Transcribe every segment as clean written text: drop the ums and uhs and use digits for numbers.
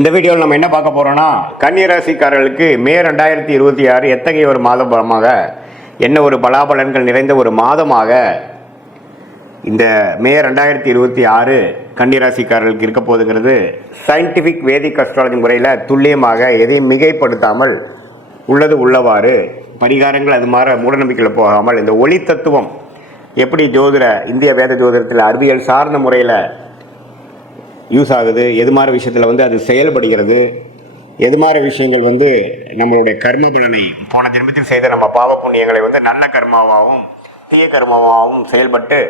இந்த வீடியோவில் நம்ம என்ன பார்க்க போகிறோம்னா, கன்னிராசிக்காரர்களுக்கு மே 2026 எத்தகைய ஒரு மாதமாக, என்ன ஒரு பலாபலன்கள் நிறைந்த ஒரு மாதமாக இந்த மே 2026 கன்னிராசிக்காரர்களுக்கு இருக்க போகுதுங்கிறது சயின்டிஃபிக் வேதிக் அஸ்ட்ராலஜி முறையில் துல்லியமாக எதையும் மிகைப்படுத்தாமல் உள்ளது உள்ளவாறு பரிகாரங்கள் அது மாதிரி மூடநம்பிக்கையில் போகாமல் இந்த ஒளி தத்துவம் எப்படி இந்திய வேத ஜோதிடத்தில் அறிவியல் சார்ந்த முறையில் யூஸ் ஆகுது, எது மாதிரி விஷயத்தில் அது செயல்படுகிறது, எது மாதிரி விஷயங்கள் நம்மளுடைய கர்ம பலனை போன ஜென்மத்தில் செய்த நம்ம பாவ புண்ணியங்களை நல்ல கர்மாவாகவும் தீய கர்மாவாகவும் செயல்பட்டு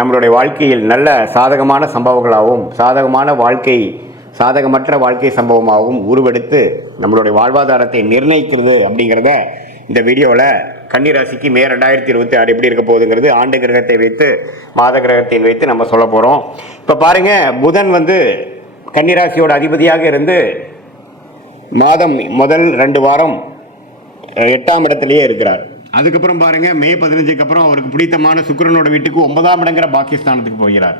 நம்மளுடைய வாழ்க்கையில் நல்ல சாதகமான சம்பவங்களாகவும் சாதகமற்ற வாழ்க்கை சம்பவமாகவும் உருவெடுத்து நம்மளுடைய வாழ்வாதாரத்தை நிர்ணயிக்கிறது அப்படிங்கிறத இந்த வீடியோவில் கன்னிராசிக்கு மே 2026 எப்படி இருக்க போகுதுங்கிறது ஆண்டு கிரகத்தை வைத்து மாத கிரகத்தை வைத்து நம்ம சொல்ல போகிறோம். இப்போ பாருங்கள், புதன் கன்னிராசியோட அதிபதியாக இருந்து மாதம் முதல் 2 வாரம் 8ஆம் இடத்துலையே இருக்கிறார். அதுக்கப்புறம் பாருங்கள், மே 15க்கு அப்புறம் அவருக்கு பிடித்தமான சுக்கிரனோட வீட்டுக்கு 9ஆம் இடங்கிற பாகிஸ்தானத்துக்கு போகிறார்.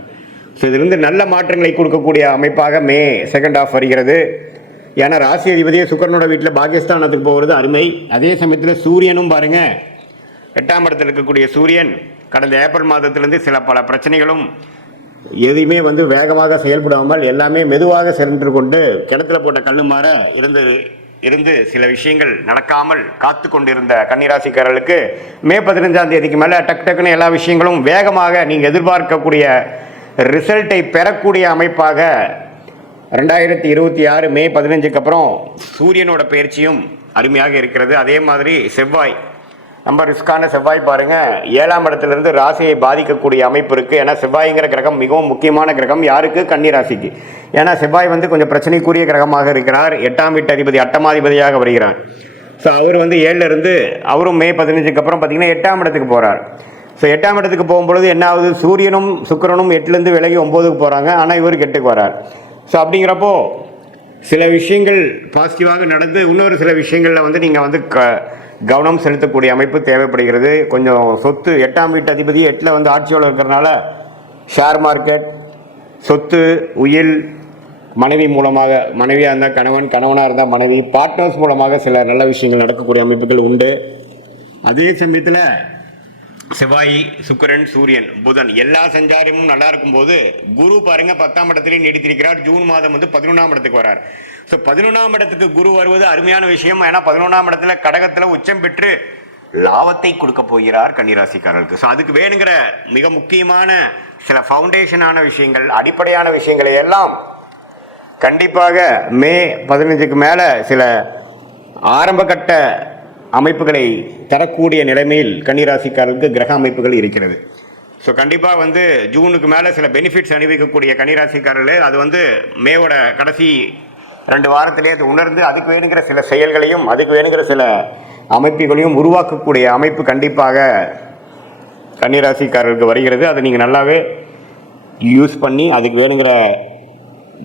ஸோ இதிலிருந்து நல்ல மாற்றங்களை கொடுக்கக்கூடிய அமைப்பாக மே செகண்ட் ஆஃப் வருகிறது. ஏன்னா ராசி அதிபதியே சுக்கிரனோட வீட்டில் பாகிஸ்தானத்துக்கு போகிறது அருமை. அதே சமயத்தில் சூரியனும் பாருங்கள், 8ஆம் இடத்தில் இருக்கக்கூடிய சூரியன் கடந்த ஏப்ரல் மாதத்திலிருந்து பல பிரச்சனைகளும் எதையுமே வேகமாக செயல்படாமல் எல்லாமே மெதுவாக சென்று கொண்டு கிணத்துல போட்ட கல்லு மாற இருந்து சில விஷயங்கள் நடக்காமல் காத்து கொண்டிருந்த கன்னிராசிக்காரர்களுக்கு மே 15ஆம் தேதிக்கு மேலே டக்குன்னு எல்லா விஷயங்களும் வேகமாக நீங்கள் எதிர்பார்க்கக்கூடிய ரிசல்ட்டை பெறக்கூடிய அமைப்பாக 2026 மே 15க்கு அப்புறம் சூரியனோட பயிற்சியும் அருமையாக இருக்கிறது. அதே மாதிரி செவ்வாய், நம்ம ரிஸ்கான செவ்வாய் பாருங்கள், 7ஆம் இடத்துலேருந்து ராசியை பாதிக்கக்கூடிய அமைப்பு இருக்குது. ஏன்னா செவ்வாய்ங்கிற கிரகம் மிகவும் முக்கியமான கிரகம். யாருக்கு? கன்னிராசிக்கு. ஏன்னா செவ்வாய் கொஞ்சம் பிரச்சனைக்குரிய கிரகமாக இருக்கிறார். 8ஆம் வீட்டு அதிபதி அட்டமாதிபதியாக வருகிறார். ஸோ அவர் 7ல் இருந்து அவரும் மே 15க்கு அப்புறம் பார்த்திங்கன்னா 8ஆம் இடத்துக்கு போகிறார். ஸோ 8ஆம் இடத்துக்கு போகும்பொழுது என்ன ஆகுது, சூரியனும் சுக்கிரனும் 8லேருந்து விலகி 9க்கு போகிறாங்க. ஆனால் இவருக்கு 8க்கு வரார். ஸோ அப்படிங்கிறப்போ சில விஷயங்கள் பாசிட்டிவாக நடந்து இன்னொரு சில விஷயங்களில் நீங்கள் கவனம் செலுத்தக்கூடிய அமைப்பு தேவைப்படுகிறது. கொஞ்சம் சொத்து, 8ஆம் வீட்டு அதிபதி 8ல் ஆட்சியோடு இருக்கிறனால ஷேர் மார்க்கெட், சொத்து, உயில், மனைவி மூலமாக, மனைவியாக இருந்தால் கணவன், கணவனாக இருந்தால் மனைவி, பார்ட்னர்ஸ் மூலமாக சில நல்ல விஷயங்கள் நடக்கக்கூடிய அமைப்புகள் உண்டு. அதே சமயத்தில் செவ்வாய், சுக்கிரன், சூரியன், புதன் எல்லா சஞ்சாரமும் நல்லா இருக்கும்போது குரு பாருங்க 10ஆம் இடத்துலேயே நீடித்திருக்கிறார். ஜூன் மாதம் 11ஆம் இடத்துக்கு வரார். ஸோ 11ஆம் இடத்துக்கு குரு வருவது அருமையான விஷயம். ஏன்னா 11ஆம் இடத்துல கடகத்தில் உச்சம் பெற்று லாபத்தை கொடுக்க போகிறார் கன்னிராசிக்காரர்களுக்கு. ஸோ அதுக்கு வேணுங்கிற மிக முக்கியமான சில ஃபவுண்டேஷனான விஷயங்கள், அடிப்படையான விஷயங்களை எல்லாம் கண்டிப்பாக மே 15க்கு மேலே சில ஆரம்பகட்ட அமைப்புகளை தரக்கூடிய நிலைமையில் கன்னிராசிக்காரர்களுக்கு கிரக அமைப்புகள் இருக்கிறது. ஸோ கண்டிப்பாக ஜூனுக்கு மேலே சில பெனிஃபிட்ஸ் அனுபவிக்கக்கூடிய கன்னிராசிக்காரர்கள் அது மேவோட கடைசி 2 வாரத்திலே அது உணர்ந்து அதுக்கு வேணுங்கிற சில செயல்களையும் அதுக்கு வேணுங்கிற சில அமைப்புகளையும் உருவாக்கக்கூடிய அமைப்பு கண்டிப்பாக கன்னிராசிக்காரர்களுக்கு வருகிறது. அதை நீங்கள் நல்லாவே யூஸ் பண்ணி அதுக்கு வேணுங்கிற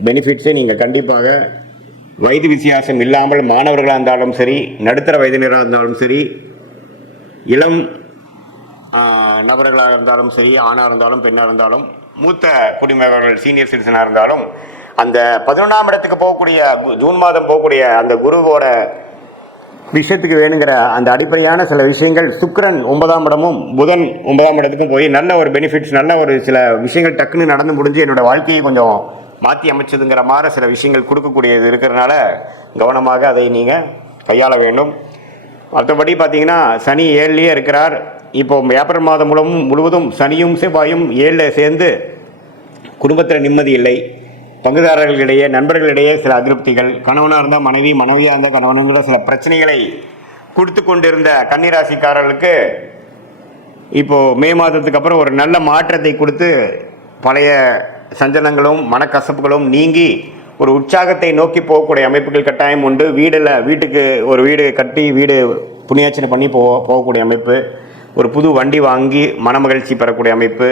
பெனிஃபிட்ஸை நீங்கள் கண்டிப்பாக வயது வித்தியாசம் இல்லாமல் மாணவர்களாக இருந்தாலும் சரி, நடுத்தர வயதினராக இருந்தாலும் சரி, இளம் நபர்களாக இருந்தாலும் சரி, ஆணாக இருந்தாலும் பெண்ணாக இருந்தாலும், மூத்த குடிமகர்கள் சீனியர் சிட்டிசனாக இருந்தாலும், அந்த 11ஆம் இடத்துக்கு போகக்கூடிய ஜூன் மாதம் போகக்கூடிய அந்த குருவோட விஷயத்துக்கு வேணுங்கிற அந்த அடிப்படையான சில விஷயங்கள் சுக்கிரன் 9ஆம் இடமும் புதன் 9ஆம் இடத்துக்கும் போய் நல்ல ஒரு பெனிஃபிட்ஸ், நல்ல ஒரு சில விஷயங்கள் டக்குன்னு நடந்து முடிஞ்சு என்னோடய வாழ்க்கையை கொஞ்சம் மாற்றி அமைச்சதுங்கிற மாதிரி சில விஷயங்கள் கொடுக்கக்கூடியது இருக்கிறதுனால கவனமாக அதை நீங்கள் கையாள வேண்டும். மற்றபடி பார்த்தீங்கன்னா சனி 7லேயே இருக்கிறார். இப்போ ஏப்ரல் மாதம் முழுவதும் சனியும் செவ்வாயும் 7ல் சேர்ந்து குடும்பத்தில் நிம்மதி இல்லை, பங்குதாரர்களிடையே நண்பர்களிடையே சில அதிருப்திகள், கணவனாக இருந்தால் மனைவி, மனைவியாக இருந்தால் கணவனுங்கிற சில பிரச்சனைகளை கொடுத்து கொண்டிருந்த கன்னிராசிக்காரர்களுக்கு இப்போது மே மாதத்துக்கு அப்புறம் ஒரு நல்ல மாற்றத்தை கொடுத்து பழைய சஞ்சலங்களும் மனக்கசப்புகளும் நீங்கி ஒரு உற்சாகத்தை நோக்கி போகக்கூடிய அமைப்புகள் கட்டாயம் உண்டு. வீட்டுக்கு ஒரு வீடு கட்டி வீடு புண்ணியாச்சனை பண்ணி போகக்கூடிய அமைப்பு, ஒரு புது வண்டி வாங்கி மனமகிழ்ச்சி பெறக்கூடிய அமைப்பு,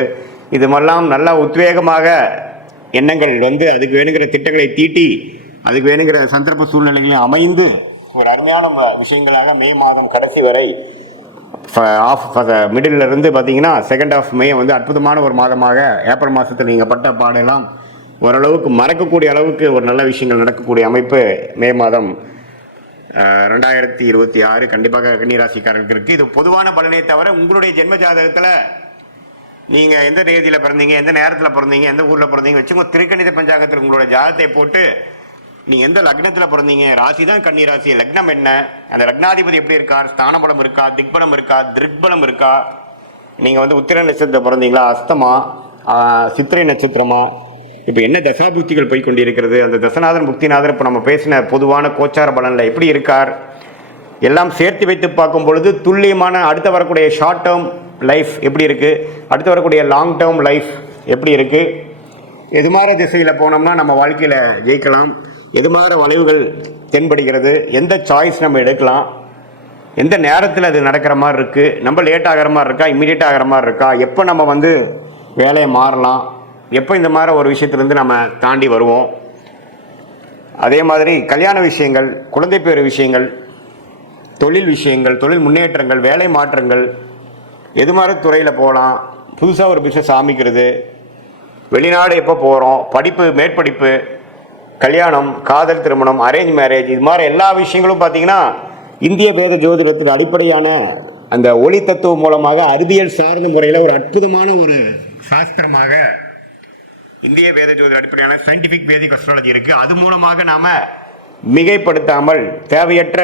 இது மாதிரிலாம் நல்லா உத்வேகமாக எண்ணங்கள் அதுக்கு வேணுங்கிற திட்டங்களை தீட்டி அதுக்கு வேணுங்கிற சந்தர்ப்ப சூழ்நிலைகளையும் அமைந்து ஒரு அருமையான விஷயங்களாக மே மாதம் கடைசி வரை மிடில் இருந்து பார்த்தீங்கன்னா செகண்ட் ஆஃப் மே அற்புதமான ஒரு மாதமாக ஏப்ரல் மாதத்தில் நீங்கள் பட்ட பாடெல்லாம் ஓரளவுக்கு மறக்கக்கூடிய அளவுக்கு ஒரு நல்ல விஷயங்கள் நடக்கக்கூடிய அமைப்பு மே மாதம் 2026 கண்டிப்பாக கன்னிராசிக்காரர்களுக்கு இருக்குது. இது பொதுவான பலனே தவிர உங்களுடைய ஜென்ம ஜாதகத்தில் நீங்கள் எந்த தேதியில் பிறந்தீங்க, எந்த நேரத்தில் பிறந்தீங்க, எந்த ஊரில் பிறந்தீங்க வச்சுக்கோ, திருக்கணித பஞ்சாங்கத்தில் உங்களோட ஜாதகத்தை போட்டு நீங்கள் எந்த லக்னத்தில் பிறந்தீங்க, ராசி தான் கன்னி ராசி, லக்னம் என்ன, அந்த லக்னாதிபதி எப்படி இருக்கார், ஸ்தான பலம் இருக்கா, திக்பலம் இருக்கா, திருக்பலம் இருக்கா, நீங்கள் உத்திர நட்சத்திரம் பிறந்தீங்களா, அஸ்தமா, சித்திரை நட்சத்திரமா, இப்போ என்ன தசாபுக்திகள் போய் கொண்டிருக்கிறது, அந்த தசநாதன் புக்திநாதன் இப்போ நம்ம பேசின பொதுவான கோச்சார பலனில் எப்படி இருக்கார், எல்லாம் சேர்த்து வைத்து பார்க்கும் பொழுது துல்லியமான அடுத்து வரக்கூடிய ஷார்ட் டேர்ம் லைஃப் எப்படி இருக்குது, அடுத்து வரக்கூடிய லாங் டேர்ம் லைஃப் எப்படி இருக்குது, எது மாதிரி திசையில் போனோம்னா நம்ம வாழ்க்கையில் ஜெயிக்கலாம், எது மாதிரி வளைவுகள் தென்படுகிறது, எந்த சாய்ஸ் நம்ம எடுக்கலாம், எந்த நேரத்தில் அது நடக்கிற மாதிரி இருக்குது, நம்ம லேட் ஆகிற மாதிரி இருக்கா, இம்மிடியேட் ஆகிற மாதிரி இருக்கா, எப்போ நம்ம வேலையை மாறலாம், எப்போ இந்த மாதிரி ஒரு விஷயத்துலேருந்து நம்ம தாண்டி வருவோம். அதே மாதிரி கல்யாண விஷயங்கள், குழந்தை பேர் விஷயங்கள், தொழில் விஷயங்கள், தொழில் முன்னேற்றங்கள், வேலை மாற்றங்கள், எது மாதிரி துறையில் போகலாம், புதுசாக ஒரு பிஸ்னஸ் ஆரம்பிக்கிறது, வெளிநாடு எப்போ போகிறோம், படிப்பு, மேற்படிப்பு, கல்யாணம், காதல் திருமணம், அரேஞ்ச் மேரேஜ், இது மாதிரி எல்லா விஷயங்களும் பார்த்திங்கன்னா இந்திய வேத ஜோதிடத்தின் அடிப்படையான அந்த ஒளி தத்துவம் மூலமாக அறிவியல் சார்ந்த முறையில் ஒரு அற்புதமான ஒரு சாஸ்திரமாக இந்திய வேத ஜோதிட அடிப்படையான சயின்டிஃபிக் வேதிக் அஸ்ட்ராலஜி இருக்குது. அது மூலமாக நாம் மிகைப்படுத்தாமல் தேவையற்ற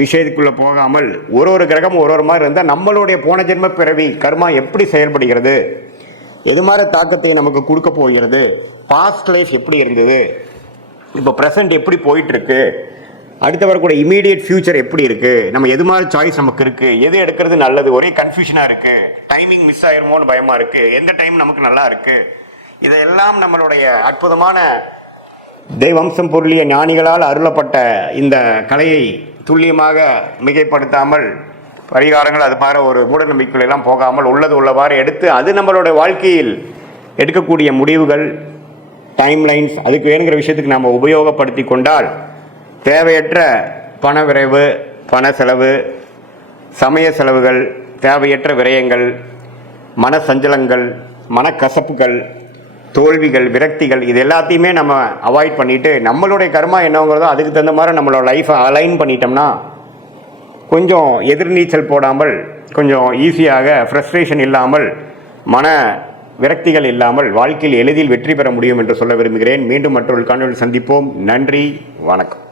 விஷயத்துக்குள்ளே போகாமல் ஒரு கிரகம் ஒரு மாதிரி இருந்தால் நம்மளுடைய போன ஜென்ம பிறவி கர்மா எப்படி செயல்படுகிறது, எது மாதிரி தாக்கத்தை நமக்கு கொடுக்க போகிறது, பாஸ்ட் லைஃப் எப்படி இருந்தது, இப்போ ப்ரெசன்ட் எப்படி போயிட்டுருக்கு, அடுத்து வரக்கூடிய இமீடியட் ஃபியூச்சர் எப்படி இருக்குது, நம்ம எது மாதிரி சாய்ஸ் நமக்கு இருக்குது, எது எடுக்கிறது நல்லது, ஒரே கன்ஃபியூஷனாக இருக்குது, டைமிங் மிஸ் ஆயிருமோன்னு பயமாக இருக்குது, எந்த டைம் நமக்கு நல்லா இருக்குது, இதையெல்லாம் நம்மளுடைய அற்புதமான தெய்வம்சம் பொருளிய ஞானிகளால் அருளப்பட்ட இந்த கலையை துல்லியமாக மிகைப்படுத்தாமல் பரிகாரங்கள் அது மாதிரி ஒரு மூட நம்பிக்கைகள் எல்லாம் போகாமல் உள்ளது உள்ளவாறு எடுத்து அது நம்மளுடைய வாழ்க்கையில் எடுக்கக்கூடிய முடிவுகள், டைம்லைன்ஸ், அதுக்கு வேணுங்கிற விஷயத்துக்கு நாம் உபயோகப்படுத்தி கொண்டால் தேவையற்ற பண விரைவு, பண செலவு, சமய செலவுகள், தேவையற்ற விரயங்கள், மன சஞ்சலங்கள், மனக்கசப்புகள், தோல்விகள், விரக்திகள், இது எல்லாத்தையுமே நம்ம அவாய்ட் பண்ணிவிட்டு நம்மளுடைய கர்மா என்னங்கிறதோ அதுக்கு தகுந்த மாதிரி நம்மளோட லைஃப்பை அலைன் பண்ணிட்டோம்னா கொஞ்சம் எதிர்நீச்சல் போடாமல் கொஞ்சம் ஈஸியாக ஃப்ரஸ்ட்ரேஷன் இல்லாமல் மன விரக்திகள் இல்லாமல் வாழ்க்கையில் எளிதில் வெற்றி பெற முடியும் என்று சொல்ல விரும்புகிறேன். மீண்டும் மற்றொரு காணொளியில் சந்திப்போம். நன்றி, வணக்கம்.